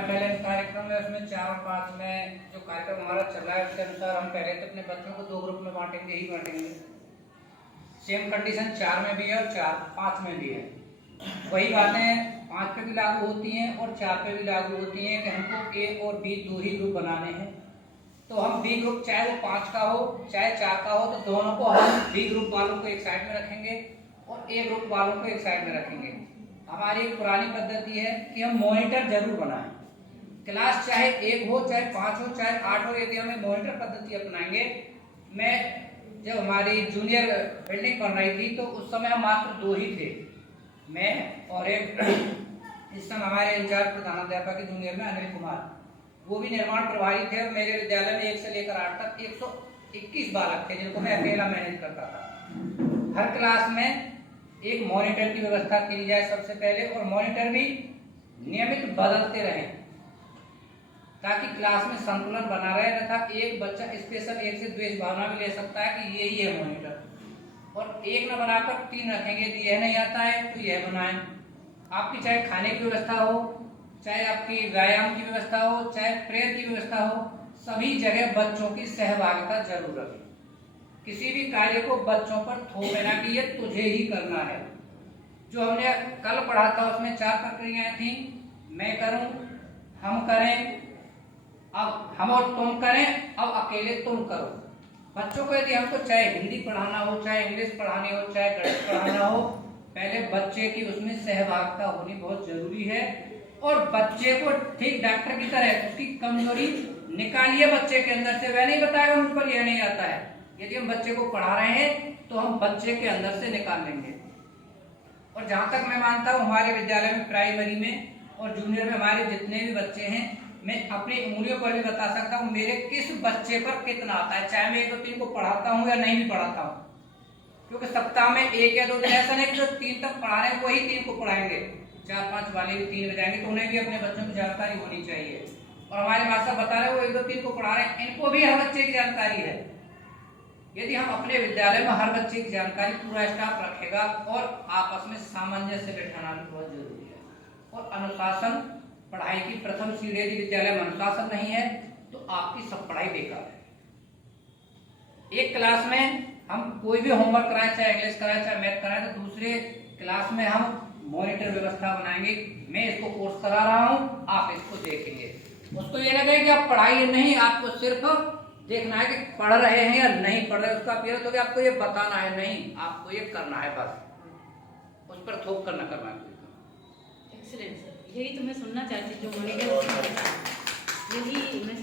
पहले कार्यक्रम में उसमें 4 और 5 में जो कार्यक्रम हमारा चल रहा है उसके अनुसार हम पहले तो अपने बच्चों को 2 ग्रुप में बांटेंगे ही बांटेंगे। सेम कंडीशन 4 में भी है और 5 में भी है। वही बातें 5 पे भी लागू होती हैं और 4 पे भी लागू होती हैं कि हमको ए और बी 2 ही ग्रुप बनाने हैं। तो हम बी ग्रुप चाहे वो 5 का हो चाहे 4 का हो, तो दोनों को हम बी ग्रुप वालों को एक साइड में रखेंगे और ए ग्रुप वालों को एक साइड में रखेंगे। हमारी एक पुरानी पद्धति है कि हम मॉनिटर जरूर बनाएं। क्लास चाहे 1 हो चाहे 5 हो चाहे 8 हो, यदि हमें मॉनिटर पद्धति अपनाएंगे। मैं जब हमारी जूनियर बिल्डिंग बन रही थी तो उस समय हम मात्र 2 ही थे, मैं और एक इस समय हमारे इंचार्ज प्रधानाध्यापक जूनियर में अनिल कुमार, वो भी निर्माण प्रभारी थे। और मेरे विद्यालय में 1 से लेकर 8 तक 121 बालक थे जिनको मैं अकेला मैनेज करता था। हर क्लास में एक मॉनिटर की व्यवस्था की जाए सबसे पहले, और मॉनिटर भी नियमित बदलते रहें ताकि क्लास में संतुलन बना रहे। तथा एक बच्चा स्पेशल एक से द्वेष भावना भी ले सकता है कि यही है मॉनिटर, और एक न बनाकर 3 रखेंगे। यदि यह नहीं आता है तो यह बनाएं। आपकी चाहे खाने की व्यवस्था हो, चाहे आपकी व्यायाम की व्यवस्था हो, चाहे प्रेयर की व्यवस्था हो, सभी जगह बच्चों की सहभागिता जरूर रखें। किसी भी कार्य को बच्चों पर थोप देना कि ये तुझे ही करना है। जो हमने कल पढ़ा था उसमें 4 प्रक्रियाएं थी, मैं करूं, हम करें, अब हम और तुम करें, अब अकेले तुम करो। बच्चों को यदि हमको चाहे हिंदी पढ़ाना हो, चाहे इंग्लिश पढ़ानी हो, चाहे गणित पढ़ाना हो, पहले बच्चे की उसमें सहभागिता होनी बहुत जरूरी है। और बच्चे को ठीक डॉक्टर की तरह उसकी कमजोरी निकालिए बच्चे के अंदर से। वह नहीं बताएगा मुझ पर यह नहीं आता है। यदि हम बच्चे को पढ़ा रहे हैं तो हम बच्चे के अंदर से निकाल लेंगे। और जहां तक मैं मानता हूँ हमारे विद्यालय में प्राइमरी में और जूनियर में हमारे जितने भी बच्चे हैं, मैं अपनी उंगलियों पर भी बता सकता हूँ मेरे किस बच्चे पर कितना आता है, चाहे मैं 1 2 3 को पढ़ाता हूँ या नहीं भी पढ़ाता हूँ। क्योंकि सप्ताह में 1 या 2 दिन ऐसा नहीं कि जो 3 तक पढ़ा रहे हैं वही 3 को पढ़ाएंगे, 4 5 वाले भी 3 बजाएंगे, तो उन्हें भी अपने बच्चों की जानकारी होनी चाहिए। और हमारे मास्टर बता रहे हैं वो 1 2 3 को पढ़ा रहे हैं, इनको भी हर बच्चे की जानकारी है। यदि हम अपने विद्यालय में हर बच्चे की जानकारी पूरा स्टाफ रखेगा और आपस में सामंजस्य बैठाना भी बहुत जरूरी है। और अनुशासन पढ़ाई की प्रथम सीढ़ी। यदि विद्यालय में अनुशासन नहीं है तो आपकी सब पढ़ाई बेकार है। एक क्लास में हम कोई भी होमवर्क कराएं, चाहे इंग्लिश कराएं चाहे मैथ कराएं, तो दूसरे क्लास में हम मॉनिटर व्यवस्था बनाएंगे। मैं इसको कोर्स करा रहा हूं, आप इसको देखेंगे। उसको ये लगे कि आप पढ़ाई नहीं, आपको सिर्फ देखना है कि पढ़ रहे हैं या नहीं पढ़ रहे। उसका अपेयर तो कि आपको ये बताना है, नहीं आपको ये करना है, बस उस पर थोप करना करना है। एक्सीलेंट सर, यही तो मैं सुनना चाहती हूँ। जो मॉनिटर यही मैं